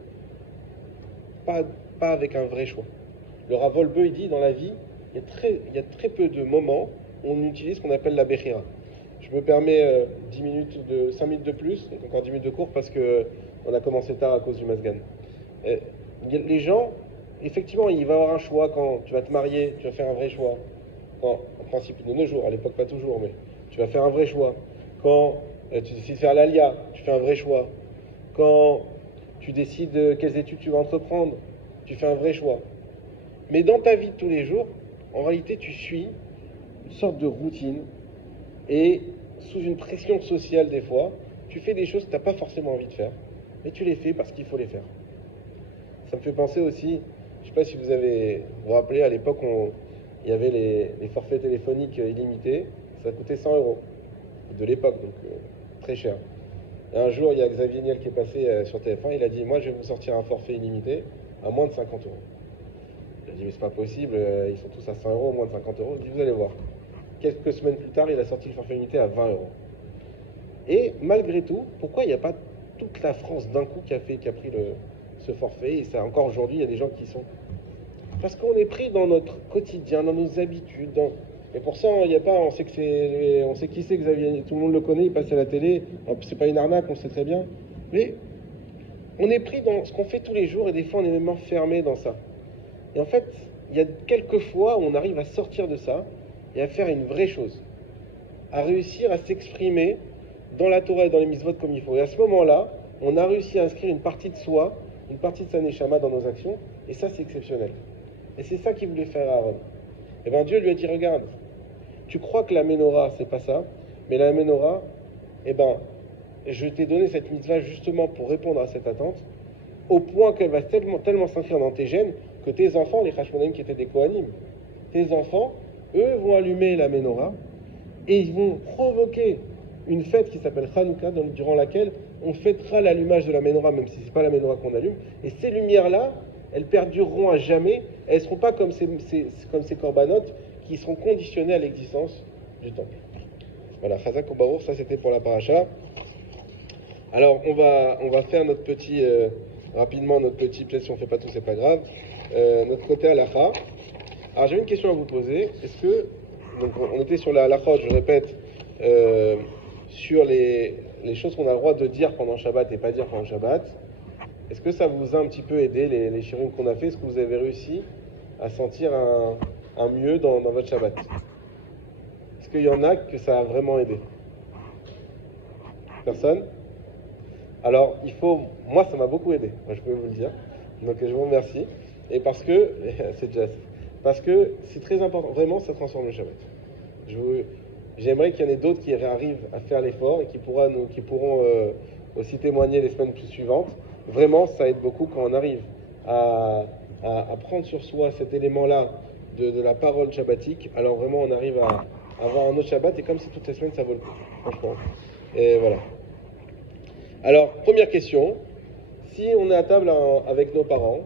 pas avec un vrai choix. Le Rav Wolbe, il dit, dans la vie, il y a très peu de moments où on utilise ce qu'on appelle la Bechira. Je me permets 5 minutes de plus, donc encore 10 minutes de cours, parce qu'on a commencé tard à cause du Masgan. Les gens, effectivement, il va y avoir un choix quand tu vas te marier, tu vas faire un vrai choix. Quand, en principe, de nos jours, à l'époque pas toujours, mais tu vas faire un vrai choix. Quand tu décides de faire l'ALIA, tu fais un vrai choix. Quand tu décides quelles études tu vas entreprendre, tu fais un vrai choix. Mais dans ta vie de tous les jours, en réalité, tu suis une sorte de routine et sous une pression sociale des fois, tu fais des choses que tu n'as pas forcément envie de faire, mais tu les fais parce qu'il faut les faire. Ça me fait penser aussi, je ne sais pas si vous vous rappelez, à l'époque, il y avait les forfaits téléphoniques illimités, ça coûtait 100 euros, de l'époque, donc très cher. Et un jour, il y a Xavier Niel qui est passé sur TF1, il a dit, moi je vais vous sortir un forfait illimité à moins de 50 euros. Il a dit, mais c'est pas possible, ils sont tous à 100 euros, moins de 50 euros. Il dit, vous allez voir. Quelques semaines plus tard, il a sorti le forfait illimité à 20 euros. Et malgré tout, pourquoi il n'y a pas toute la France d'un coup qui a pris ce forfait? Et ça, encore aujourd'hui, il y a des gens qui sont... Parce qu'on est pris dans notre quotidien, dans nos habitudes. Et pour ça, il n'y a pas... On sait qui c'est Xavier, tout le monde le connaît, il passe à la télé. C'est pas une arnaque, on sait très bien. Mais On est pris dans ce qu'on fait tous les jours et des fois on est même enfermé dans ça. Et en fait, il y a quelques fois où on arrive à sortir de ça et à faire une vraie chose, à réussir à s'exprimer dans la Torah et dans les mitzvot comme il faut. Et à ce moment-là, on a réussi à inscrire une partie de soi, une partie de sa neshama dans nos actions, et ça c'est exceptionnel. Et c'est ça qu'il voulait faire à Aaron. Et bien Dieu lui a dit, regarde, tu crois que la menorah c'est pas ça, mais la menorah, eh ben, je t'ai donné cette mitzvah justement pour répondre à cette attente, au point qu'elle va tellement s'inscrire dans tes gènes que tes enfants, les Hashmonaïm qui étaient des Kohanim, tes enfants, eux, vont allumer la menorah et ils vont provoquer une fête qui s'appelle Hanouka, durant laquelle on fêtera l'allumage de la menorah, même si ce n'est pas la menorah qu'on allume. Et ces lumières-là, elles perdureront à jamais. Elles ne seront pas comme ces corbanotes qui seront conditionnées à l'existence du temple. Voilà, Chazak Obarour, ça c'était pour la paracha. Alors, on va faire notre petit, rapidement, notre petit, peut-être si on ne fait pas tout, c'est pas grave, notre côté halakha. Alors, j'ai une question à vous poser. Est-ce que, donc on était sur la halakha, je répète, sur les choses qu'on a le droit de dire pendant Shabbat et pas dire pendant Shabbat. Est-ce que ça vous a un petit peu aidé, les shirim qu'on a fait? Est-ce que vous avez réussi à sentir un mieux dans votre Shabbat? Est-ce qu'il y en a que ça a vraiment aidé? Personne? Alors, moi ça m'a beaucoup aidé, moi, je peux vous le dire. Donc je vous remercie. Et parce que, c'est déjà parce que c'est très important, vraiment ça transforme le Shabbat. J'aimerais qu'il y en ait d'autres qui arrivent à faire l'effort et qui pourront aussi témoigner les semaines suivantes. Vraiment, ça aide beaucoup quand on arrive à prendre sur soi cet élément-là de la parole shabbatique. Alors vraiment, on arrive à avoir un autre Shabbat et comme c'est toutes les semaines, ça vaut le coup, franchement. Et voilà. Alors, première question. Si on est à table avec nos parents,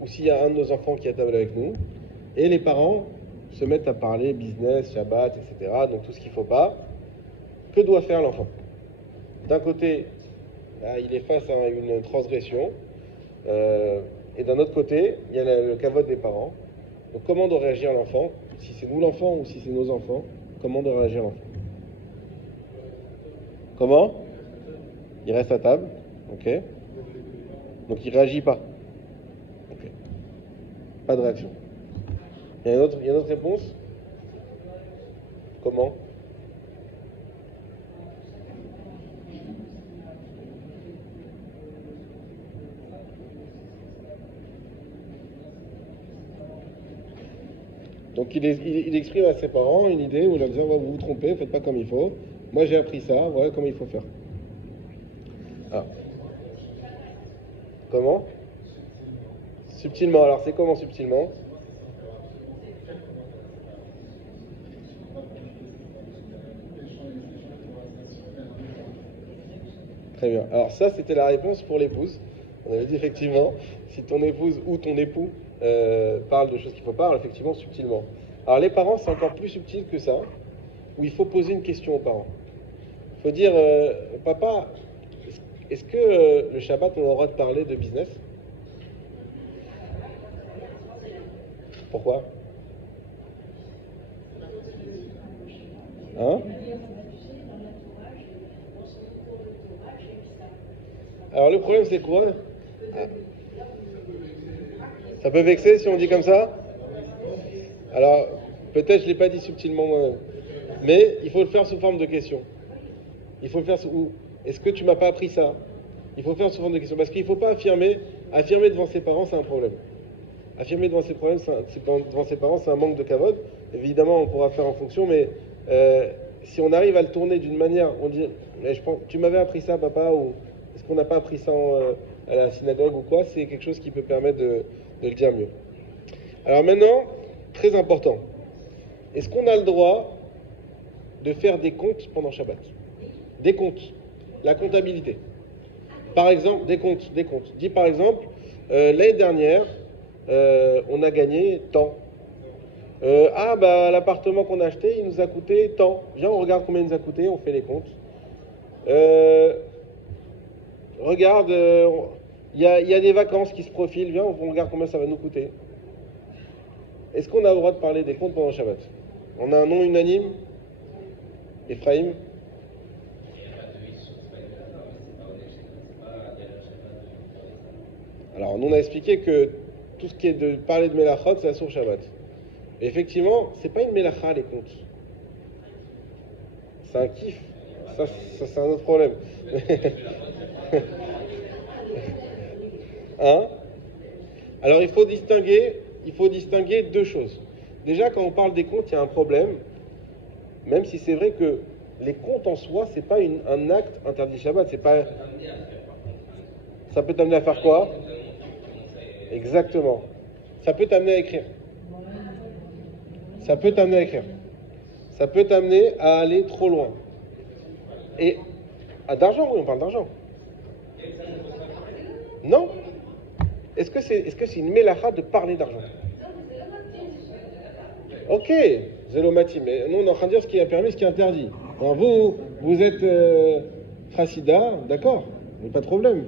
ou s'il y a un de nos enfants qui est à table avec nous, et les parents se mettent à parler business, Shabbat, etc., donc tout ce qu'il ne faut pas, que doit faire l'enfant? D'un côté, là, il est face à une transgression, et d'un autre côté, il y a le kavod des parents. Donc comment doit réagir l'enfant? Si c'est nous l'enfant ou si c'est nos enfants, comment doit réagir l'enfant? Comment? Il reste à table, ok. Donc il ne réagit pas. Ok. Pas de réaction. Il y a une autre réponse? Comment? Donc il exprime à ses parents une idée où il leur dit, ouais, vous vous trompez, faites pas comme il faut. Moi j'ai appris ça, voilà comment il faut faire. Ah. Comment? Subtilement. Alors c'est comment subtilement? Très bien. Alors ça, c'était la réponse pour l'épouse. On avait dit effectivement, si ton épouse ou ton époux parle de choses qu'il ne faut pas, alors effectivement, subtilement. Alors les parents, c'est encore plus subtil que ça, où il faut poser une question aux parents. Il faut dire, papa, est-ce que le Shabbat, on a le droit de parler de business? Pourquoi? Hein? Alors le problème, c'est quoi? Ça peut vexer si on dit comme ça? Alors, peut-être je ne l'ai pas dit subtilement moi-même. Mais il faut le faire sous forme de question. Il faut le faire sous... Est-ce que tu m'as pas appris ça? Il faut le faire sous forme de question. Parce qu'il ne faut pas affirmer devant ses parents, c'est un problème. Affirmer devant ses parents, c'est un manque de kavod. Évidemment, on pourra faire en fonction, mais si on arrive à le tourner d'une manière, on dit, je pense, tu m'avais appris ça, papa, ou est-ce qu'on n'a pas appris ça à la synagogue ou quoi? C'est quelque chose qui peut permettre de le dire mieux. Alors maintenant, très important, est-ce qu'on a le droit de faire des comptes pendant Shabbat? Des comptes, la comptabilité. Par exemple, des comptes. Dis par exemple, l'année dernière, on a gagné tant. L'appartement qu'on a acheté, il nous a coûté tant. Viens, on regarde combien il nous a coûté, on fait les comptes. Regarde, il y a des vacances qui se profilent, viens, on regarde combien ça va nous coûter. Est-ce qu'on a le droit de parler des comptes pendant Shabbat? On a un nom unanime? Ephraim? nous, on a expliqué que tout ce qui est de parler de Melachot, c'est Assour Shabbat. Et effectivement, c'est pas une Melacha, les comptes. C'est un kiff. Ça c'est un autre problème. Hein? Alors, il faut distinguer deux choses. Déjà, quand on parle des comptes, il y a un problème, même si c'est vrai que les comptes en soi, c'est pas un acte interdit Shabbat. C'est pas... Ça peut t'amener à faire quoi? Exactement. Ça peut t'amener à écrire. Ça peut t'amener à écrire. Ça peut t'amener à aller trop loin. Et d'argent, oui, on parle d'argent. Non. Est-ce que c'est une mélacha de parler d'argent? Ok, zélomati, mais nous on est en train de dire ce qui est permis, ce qui est interdit. Alors vous êtes chassida, d'accord, mais pas de problème.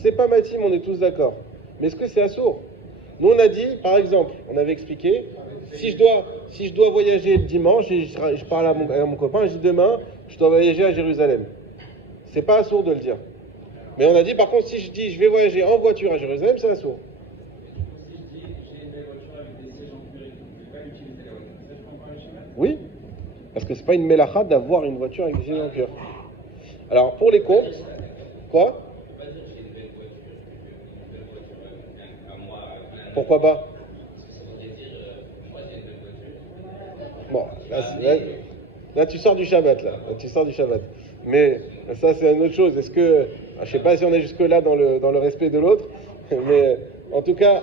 C'est pas matim, on est tous d'accord. Mais est-ce que c'est assourd? Nous on a dit, par exemple, on avait expliqué, si je dois voyager le dimanche, et je parle à mon copain, je dis demain, je dois voyager à Jérusalem. C'est pas assourd de le dire. Mais on a dit, par contre, si je dis je vais voyager en voiture à Jérusalem, c'est assourd. Oui, parce que c'est pas une mélacha d'avoir une voiture avec des sièges en cuir. Alors pour les comptes, quoi? Pourquoi pas? Bon, là, tu sors du Shabbat, là. Tu sors du Shabbat. Mais ça, c'est une autre chose. Est-ce que... Je sais pas si on est jusque-là dans le respect de l'autre, mais en tout cas...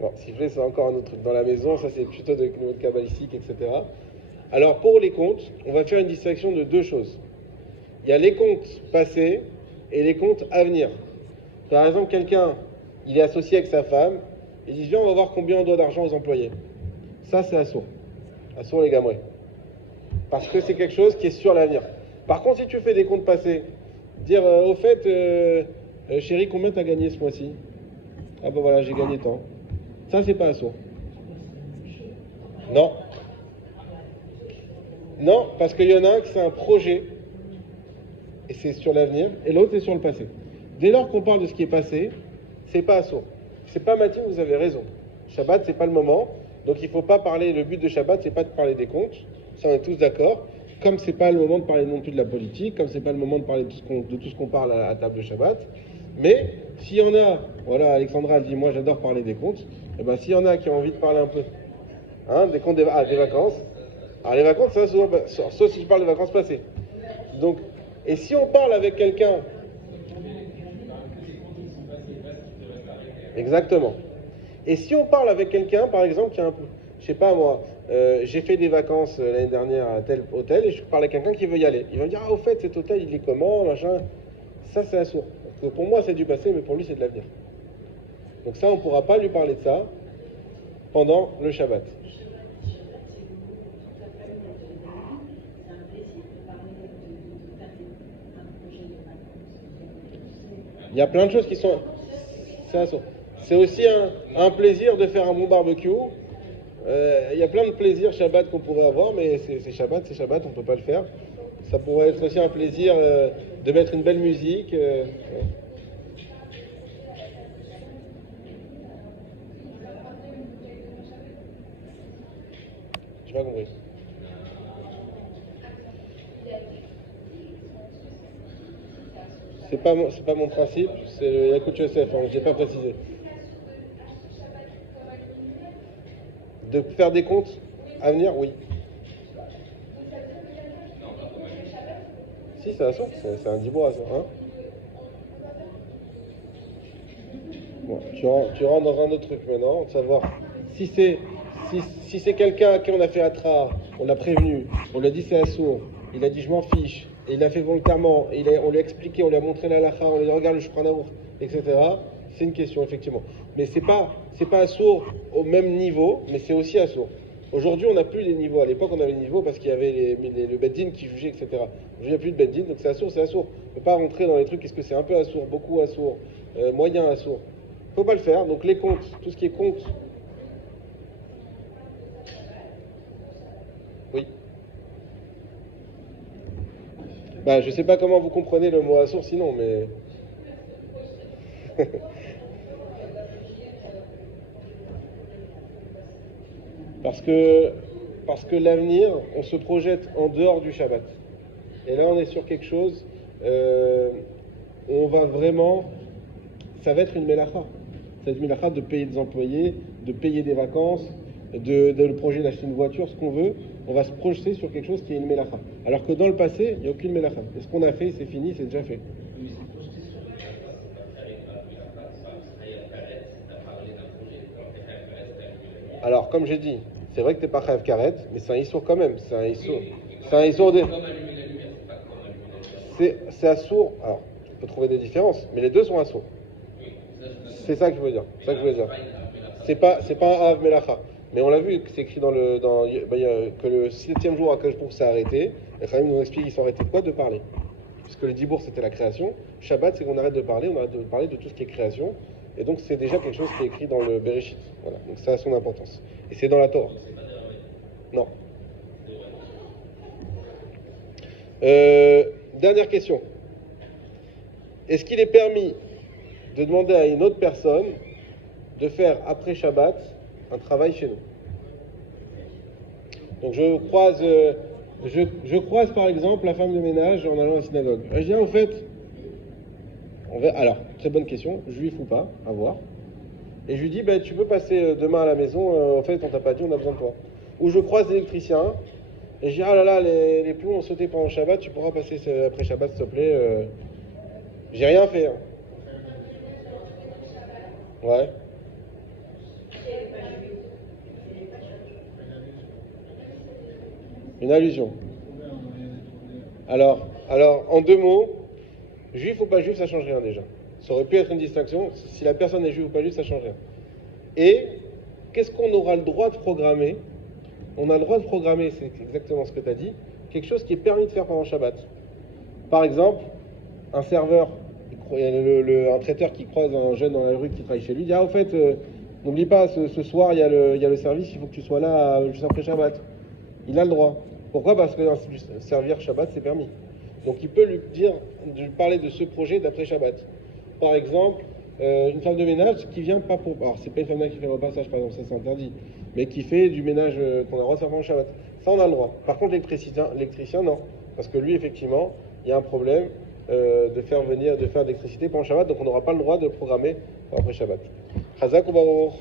Bon, siffler, c'est encore un autre truc. Dans la maison, ça, c'est plutôt de niveau de kabbalistique, etc. Alors, pour les comptes, on va faire une distinction de deux choses. Il y a les comptes passés et les comptes à venir. Par exemple, quelqu'un, il est associé avec sa femme, il dit, viens, on va voir combien on doit d'argent aux employés. Ça, c'est assourd. Assourd, les gamouets. Parce que c'est quelque chose qui est sur l'avenir. Par contre, si tu fais des comptes passés, dire, au fait, chérie, combien t'as gagné ce mois-ci? Ah ben voilà, j'ai gagné tant. Ça, c'est pas assourd. Non. Non, parce qu'il y en a un qui c'est un projet, et c'est sur l'avenir, et l'autre c'est sur le passé. Dès lors qu'on parle de ce qui est passé, c'est pas assourd. C'est pas matin, vous avez raison. Shabbat, c'est pas le moment, donc il faut pas parler, le but de Shabbat, c'est pas de parler des comptes, ça on est tous d'accord, comme c'est pas le moment de parler non plus de la politique, comme c'est pas le moment de parler de tout ce qu'on parle à table de Shabbat, mais s'il y en a, voilà, Alexandra elle dit, moi j'adore parler des comptes, et ben s'il y en a qui ont envie de parler un peu, hein, des comptes des vacances, alors les vacances, ça souvent, sauf si je parle de vacances passées. Donc, et si on parle avec quelqu'un... Exactement. Et si on parle avec quelqu'un, par exemple, qui a un peu... Je sais pas moi, j'ai fait des vacances l'année dernière à tel hôtel, et je parle à quelqu'un qui veut y aller. Il va me dire, ah au fait, cet hôtel, il est comment, machin. Ça, c'est assourd. Parce que pour moi, c'est du passé, mais pour lui, c'est de l'avenir. Donc ça, on ne pourra pas lui parler de ça pendant le Shabbat. Il y a plein de choses qui sont... C'est aussi un plaisir de faire un bon barbecue. Il y a plein de plaisirs Shabbat qu'on pourrait avoir, mais c'est Shabbat, on ne peut pas le faire. Ça pourrait être aussi un plaisir de mettre une belle musique. J'ai pas compris. C'est pas mon principe, c'est le Yacout Yosef, hein, je n'ai pas précisé. De faire des comptes à venir, oui. Si, c'est un son, c'est un dibois, ça. Hein, bon, tu rentres dans un autre truc maintenant, de savoir si c'est quelqu'un à qui on a fait Atra, on l'a prévenu, on lui a dit c'est assourd, il a dit je m'en fiche, et il a fait volontairement, on lui a expliqué, on lui a montré la lacha, on lui a dit regarde le Shulchan, etc. C'est une question, effectivement. Mais c'est pas assourd au même niveau, mais c'est aussi assourd. Aujourd'hui, on n'a plus les niveaux. À l'époque, on avait les niveaux parce qu'il y avait le Beddin qui jugeait, etc. Aujourd'hui, il n'y a plus de Beddin, donc c'est assourd, c'est assourd. On ne peut pas rentrer dans les trucs, est-ce que c'est un peu assourd, beaucoup assourd, moyen assourd. Il ne faut pas le faire. Donc les comptes, tout ce qui est compte. Oui. Bah, je sais pas comment vous comprenez le mot assour sinon, mais... Parce que l'avenir, on se projette en dehors du Shabbat. Et là, on est sur quelque chose où on va vraiment... Ça va être une mélacha. Ça va être une mélacha de payer des employés, de payer des vacances, le projet d'acheter une voiture, ce qu'on veut. On va se projeter sur quelque chose qui est une mélacha. Alors que dans le passé, il n'y a aucune mélacha. Et ce qu'on a fait, c'est fini, c'est déjà fait. Alors, comme j'ai dit, c'est vrai que tu n'es pas Chayav Karet, mais c'est un Issour quand même. C'est un Issour. C'est un Issour de... C'est assour. Alors, on peut trouver des différences, mais les deux sont assour. C'est ça que je veux dire. C'est ça que je veux dire. C'est pas un Av Melacha. Mais on l'a vu, c'est écrit dans que le 7e jour à Kajbour s'est arrêté. Et Khamim nous explique qu'ils sont arrêtés de quoi? De parler. Puisque le Dibour c'était la création. Shabbat c'est qu'on arrête de parler, on arrête de parler de tout ce qui est création. Et donc c'est déjà quelque chose qui est écrit dans le Bereshit. Voilà. Donc ça a son importance. Et c'est dans la Torah. Non. Dernière question. Est-ce qu'il est permis de demander à une autre personne de faire après Shabbat un travail chez nous? Donc je croise par exemple la femme de ménage en allant à la synagogue. Je dis, au fait, alors, très bonne question, juif ou pas, à voir. Et je lui dis, tu peux passer demain à la maison, en fait, on t'a pas dit, on a besoin de toi. Ou je croise l'électricien, et je dis, ah là là, les plombs ont sauté pendant Shabbat, tu pourras passer après Shabbat, s'il te plaît. J'ai rien fait. Hein. Ouais. Une allusion. Alors, en deux mots, juif ou pas juif, ça change rien déjà. Ça aurait pu être une distinction. Si la personne est juive ou pas juive, ça change rien. Et qu'est-ce qu'on aura le droit de programmer? On a le droit de programmer, c'est exactement ce que tu as dit, quelque chose qui est permis de faire pendant Shabbat. Par exemple, un serveur, un traiteur qui croise un jeune dans la rue qui travaille chez lui, dit, ah au fait, n'oublie pas, ce soir, il y a le service, il faut que tu sois là juste après Shabbat. Il a le droit. Pourquoi? Parce que servir Shabbat, c'est permis. Donc il peut lui parler de ce projet d'après Shabbat. Par exemple, une femme de ménage qui vient pas pour... Alors c'est pas une femme de ménage qui fait le repassage, par exemple, ça c'est interdit. Mais qui fait du ménage qu'on a le droit de faire pendant Shabbat. Ça on a le droit. Par contre l'électricien non. Parce que lui effectivement, il y a un problème de faire de l'électricité pendant Shabbat. Donc on n'aura pas le droit de programmer après Shabbat. Chazak ou Baruch.